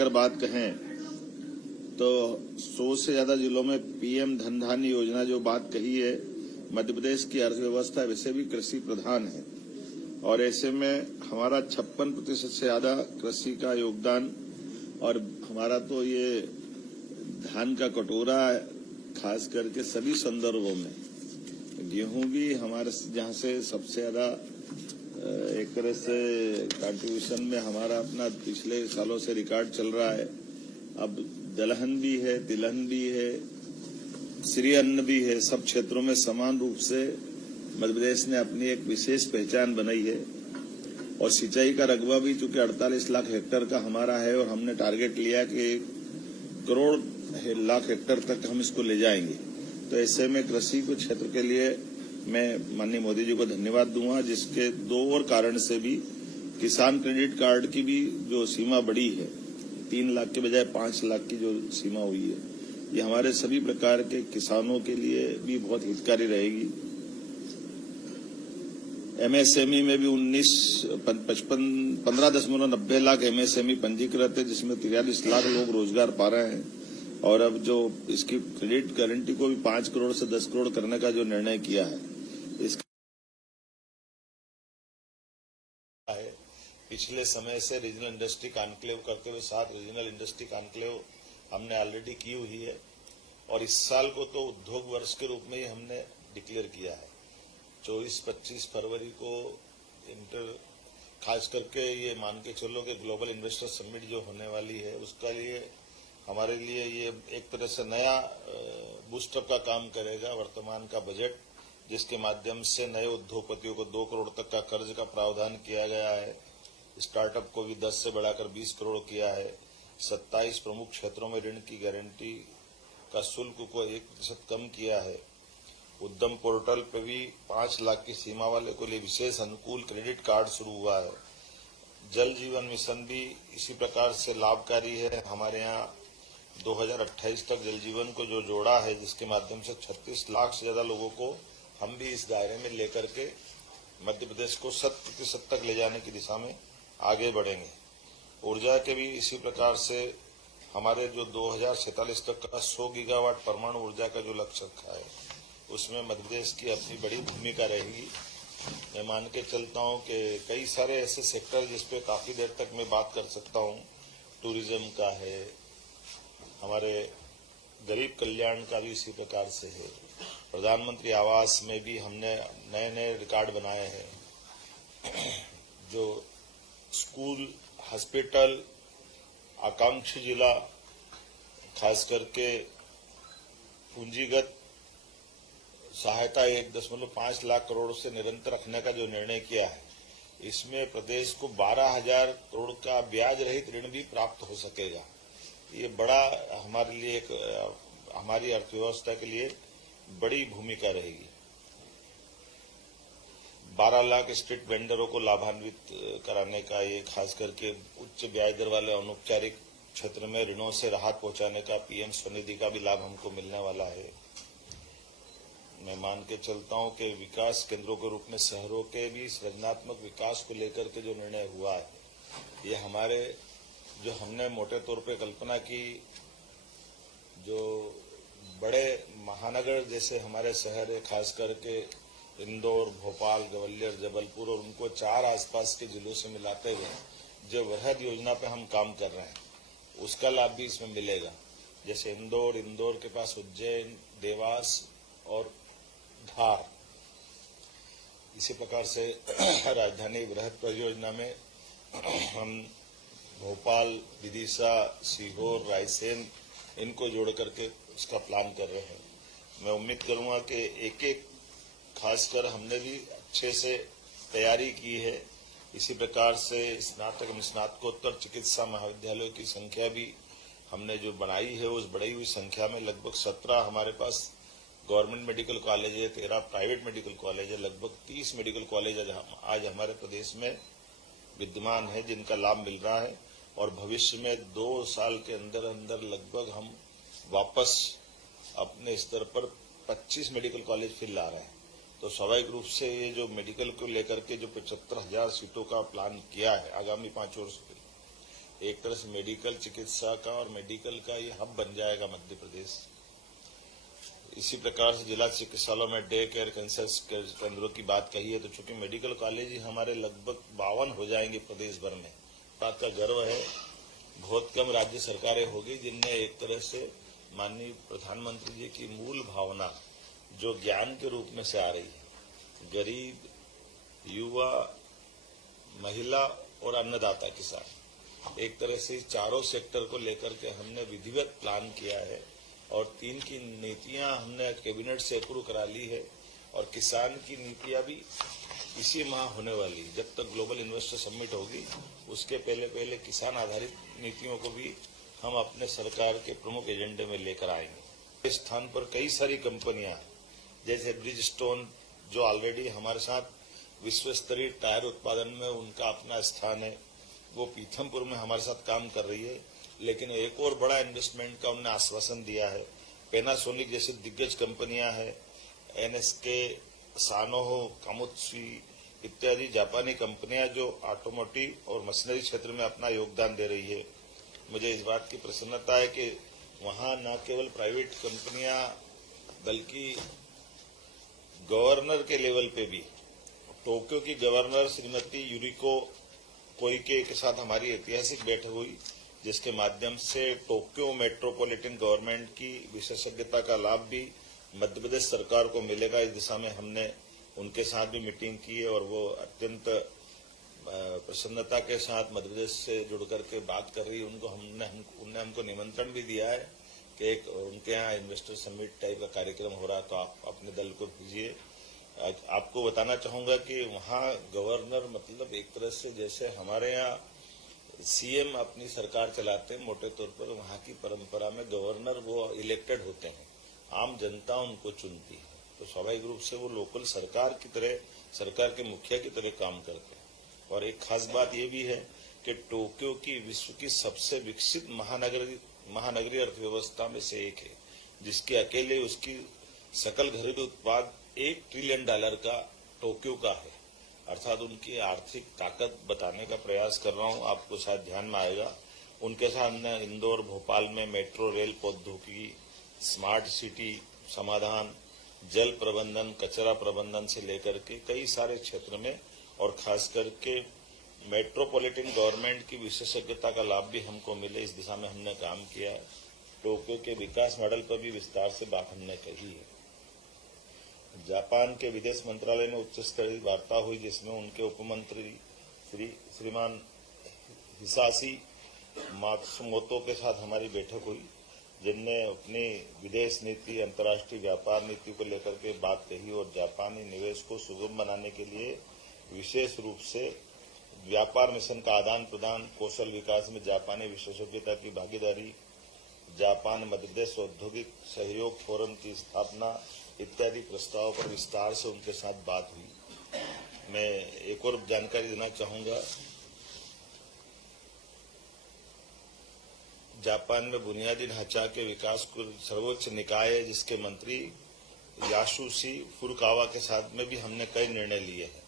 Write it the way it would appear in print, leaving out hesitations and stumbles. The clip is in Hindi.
अगर बात कहें तो 100 से ज्यादा जिलों में पीएम धन धान्य योजना जो बात कही है, मध्य प्रदेश की अर्थव्यवस्था वैसे भी कृषि प्रधान है और ऐसे में हमारा 56% से ज्यादा कृषि का योगदान और हमारा तो ये धान का कटोरा खास करके सभी संदर्भों में, गेहूं भी हमारे जहां से सबसे ज्यादा एक तरह से कंट्रीब्यूशन में हमारा अपना पिछले सालों से रिकॉर्ड चल रहा है। अब दलहन भी है, तिलहन भी है, श्री अन्न भी है। सब क्षेत्रों में समान रूप से मध्य प्रदेश ने अपनी एक विशेष पहचान बनाई है और सिंचाई का रकबा भी चूंकि 48 लाख हेक्टेयर का हमारा है और हमने टारगेट लिया कि 1 करोड़ लाख हेक्टेयर तक हम इसको ले जाएंगे। तो ऐसे में कृषि के क्षेत्र के लिए मैं माननीय मोदी जी को धन्यवाद दूंगा, जिसके 2 और कारण से भी किसान क्रेडिट कार्ड की भी जो सीमा बढ़ी है, 3 लाख के बजाय 5 लाख की जो सीमा हुई है, ये हमारे सभी प्रकार के किसानों के लिए भी बहुत हितकारी रहेगी। एमएसएमई में भी 15.90 लाख एमएसएमई पंजीकृत है, जिसमें 43 लाख लोग रोजगार पा रहे हैं और अब जो इसकी क्रेडिट गारंटी को भी 5 करोड़ से 10 करोड़ करने का जो निर्णय किया है, इसका पिछले समय से रीजनल इंडस्ट्री कॉन्क्लेव करते हुए 7 रीजनल इंडस्ट्री कॉन्क्लेव हमने ऑलरेडी की हुई है और इस साल को तो उद्योग वर्ष के रूप में ही हमने डिक्लेयर किया है। 24-25 फरवरी को खास करके ये मान के चलो कि ग्लोबल इन्वेस्टर समिट जो होने वाली है, उसका लिए हमारे लिए ये एक तरह से नया बूस्टअप का काम करेगा। वर्तमान का बजट, जिसके माध्यम से नए उद्योगपतियों को 2 करोड़ तक का कर्ज का प्रावधान किया गया है, स्टार्टअप को भी 10 से बढ़ाकर 20 करोड़ किया है, 27 प्रमुख क्षेत्रों में ऋण की गारंटी का शुल्क को 1% कम किया है, उद्यम पोर्टल पर भी 5 लाख की सीमा वाले को लिए विशेष अनुकूल क्रेडिट कार्ड शुरू हुआ है। जल जीवन मिशन भी इसी प्रकार से लाभकारी है। हमारे यहाँ 2028 तक जल जीवन को जो जोड़ा है, जिसके माध्यम से 36 लाख से ज्यादा लोगों को हम भी इस दायरे में लेकर के मध्य प्रदेश को 100% तक ले जाने की दिशा में आगे बढ़ेंगे। ऊर्जा के भी इसी प्रकार से हमारे जो 2047 तक का 100 गीगावाट परमाणु ऊर्जा का जो लक्ष्य रखा है, उसमें मध्य प्रदेश की अपनी बड़ी भूमिका रहेगी। मैं मान के चलता हूं कि कई सारे ऐसे सेक्टर जिसपे काफी देर तक मैं बात कर सकता हूं। टूरिज्म का है, हमारे गरीब कल्याण का भी इसी प्रकार से है, प्रधानमंत्री आवास में भी हमने नए नए रिकॉर्ड बनाए हैं। जो स्कूल, हॉस्पिटल, आकांक्षी जिला, खास करके पूंजीगत सहायता 1.5 लाख करोड़ से निरंतर रखने का जो निर्णय किया है, इसमें प्रदेश को 12,000 करोड़ का ब्याज रहित ऋण भी प्राप्त हो सकेगा। ये बड़ा हमारे लिए हमारी अर्थव्यवस्था के लिए बड़ी भूमिका रहेगी। 12 लाख स्ट्रीट वेंडरों को लाभान्वित कराने का, ये खास करके उच्च ब्याज दर वाले अनौपचारिक क्षेत्र में ऋणों से राहत पहुंचाने का पीएम स्वनिधि का भी लाभ हमको मिलने वाला है। मैं मान के चलता हूं कि विकास केंद्रों के रूप में शहरों के भी सृजनात्मक विकास को लेकर के जो निर्णय हुआ है, ये हमारे जो हमने मोटे तौर पे कल्पना की, जो बड़े महानगर जैसे हमारे शहर है, खास करके इंदौर, भोपाल, ग्वालियर, जबलपुर और उनको 4 आसपास के जिलों से मिलाते हुए जो वृहद योजना पे हम काम कर रहे हैं, उसका लाभ भी इसमें मिलेगा। जैसे इंदौर के पास उज्जैन, देवास और धार, इसी प्रकार से राजधानी वृहद परियोजना में हम भोपाल, विदिशा, सीहोर, रायसेन, इनको जोड़ करके उसका प्लान कर रहे हैं। मैं उम्मीद करूंगा कि एक खासकर हमने भी अच्छे से तैयारी की है। इसी प्रकार से स्नातक एवं स्नातकोत्तर चिकित्सा महाविद्यालयों की संख्या भी हमने जो बनाई है, उस बढ़ी हुई संख्या में लगभग 17 हमारे पास गवर्नमेंट मेडिकल कॉलेज है, 13 प्राइवेट मेडिकल कॉलेज है, लगभग 30 मेडिकल कॉलेज आज हमारे प्रदेश में विद्यमान है, जिनका लाभ मिल रहा है। और भविष्य में 2 साल के अंदर अंदर लगभग हम वापस अपने स्तर पर 25 मेडिकल कॉलेज फिर ला रहे हैं। तो स्वाभाविक रूप से ये जो मेडिकल को लेकर के जो 75,000 सीटों का प्लान किया है आगामी 5 वर्ष के लिए, एक तरह से मेडिकल चिकित्सा का और मेडिकल का ये हब बन जाएगा मध्य प्रदेश। इसी प्रकार से जिला चिकित्सालयों में डे केयर कैंसर केंद्रों की बात कही है, तो चूंकि मेडिकल कॉलेज ही हमारे लगभग 52 हो जाएंगे प्रदेश भर में, बात का गर्व है। बहुत कम राज्य सरकारें होगी जिनने एक तरह से माननीय प्रधानमंत्री जी की मूल भावना जो ज्ञान के रूप में से आ रही है, गरीब, युवा, महिला और अन्नदाता किसान, एक तरह से चारों सेक्टर को लेकर के हमने विधिवत प्लान किया है और 3 की नीतियां हमने कैबिनेट से अप्रूव करा ली है और किसान की नीतियां भी इसी माह होने वाली। जब तक ग्लोबल इन्वेस्टर समिट होगी उसके पहले किसान आधारित नीतियों को भी हम अपने सरकार के प्रमुख एजेंडे में लेकर आएंगे। इस स्थान पर कई सारी कंपनियां जैसे ब्रिजस्टोन जो ऑलरेडी हमारे साथ विश्व स्तरीय टायर उत्पादन में उनका अपना स्थान है, वो पीथमपुर में हमारे साथ काम कर रही है, लेकिन एक और बड़ा इन्वेस्टमेंट का उन्होंने आश्वासन दिया है। पैनासोनिक जैसी दिग्गज कंपनियां हैं, एनएसके, सानोहो, कामुत्सुई इत्यादि जापानी कंपनियां जो ऑटोमोटिव और मशीनरी क्षेत्र में अपना योगदान दे रही है। मुझे इस बात की प्रसन्नता है कि वहां न केवल प्राइवेट कंपनियां बल्कि गवर्नर के लेवल पे भी टोक्यो की गवर्नर श्रीमती यूरिको कोइके के साथ हमारी ऐतिहासिक बैठक हुई, जिसके माध्यम से टोक्यो मेट्रोपॉलिटन गवर्नमेंट की विशेषज्ञता का लाभ भी मध्य प्रदेश सरकार को मिलेगा। इस दिशा में हमने उनके साथ भी मीटिंग की है और वो अत्यंत प्रसन्नता के साथ मध्य प्रदेश से जुड़ करके बात कर रही है। उनने हमको निमंत्रण भी दिया है कि एक उनके यहाँ इन्वेस्टर समिट टाइप का कार्यक्रम हो रहा है, तो आप अपने दल को भेजिए। आपको बताना चाहूंगा कि वहाँ गवर्नर मतलब एक तरह से जैसे हमारे यहाँ सीएम अपनी सरकार चलाते हैं, मोटे तौर पर वहाँ की परंपरा में गवर्नर वो इलेक्टेड होते हैं, आम जनता उनको चुनती है, तो स्वाभाविक रूप से वो लोकल सरकार की तरह, सरकार के मुखिया की तरह काम करते हैं। और एक खास बात ये भी है कि टोक्यो की विश्व की सबसे विकसित महानगरीय अर्थव्यवस्था में से एक है, जिसके अकेले उसकी सकल घरेलू उत्पाद $1 ट्रिलियन का टोक्यो का है। अर्थात उनकी आर्थिक ताकत बताने का प्रयास कर रहा हूं, आपको शायद ध्यान में आएगा। उनके साथ हमने इंदौर, भोपाल में मेट्रो रेल प्रौद्योगिकी, स्मार्ट सिटी समाधान, जल प्रबंधन, कचरा प्रबंधन से लेकर के कई सारे क्षेत्र में और खास करके मेट्रोपॉलिटन गवर्नमेंट की विशेषज्ञता का लाभ भी हमको मिले, इस दिशा में हमने काम किया है। टोक्यो के विकास मॉडल पर भी विस्तार से बात हमने कही है। जापान के विदेश मंत्रालय में उच्च स्तरीय वार्ता हुई, जिसमें उनके उपमंत्री श्रीमान हिसाशी मात्सुमोतो के साथ हमारी बैठक हुई, जिनने अपनी विदेश नीति, अंतर्राष्ट्रीय व्यापार नीति को लेकर के बात कही और जापानी निवेश को सुगम बनाने के लिए विशेष रूप से व्यापार मिशन का आदान प्रदान, कौशल विकास में जापानी विशेषज्ञता की भागीदारी, जापान मध्य प्रदेश औद्योगिक सहयोग फोरम की स्थापना इत्यादि प्रस्तावों पर विस्तार से उनके साथ बात हुई। मैं एक और जानकारी देना चाहूंगा, जापान में बुनियादी ढांचा के विकास को सर्वोच्च निकाय है, जिसके मंत्री यासुशी फुरुकावा के साथ में भी हमने कई निर्णय लिए हैं।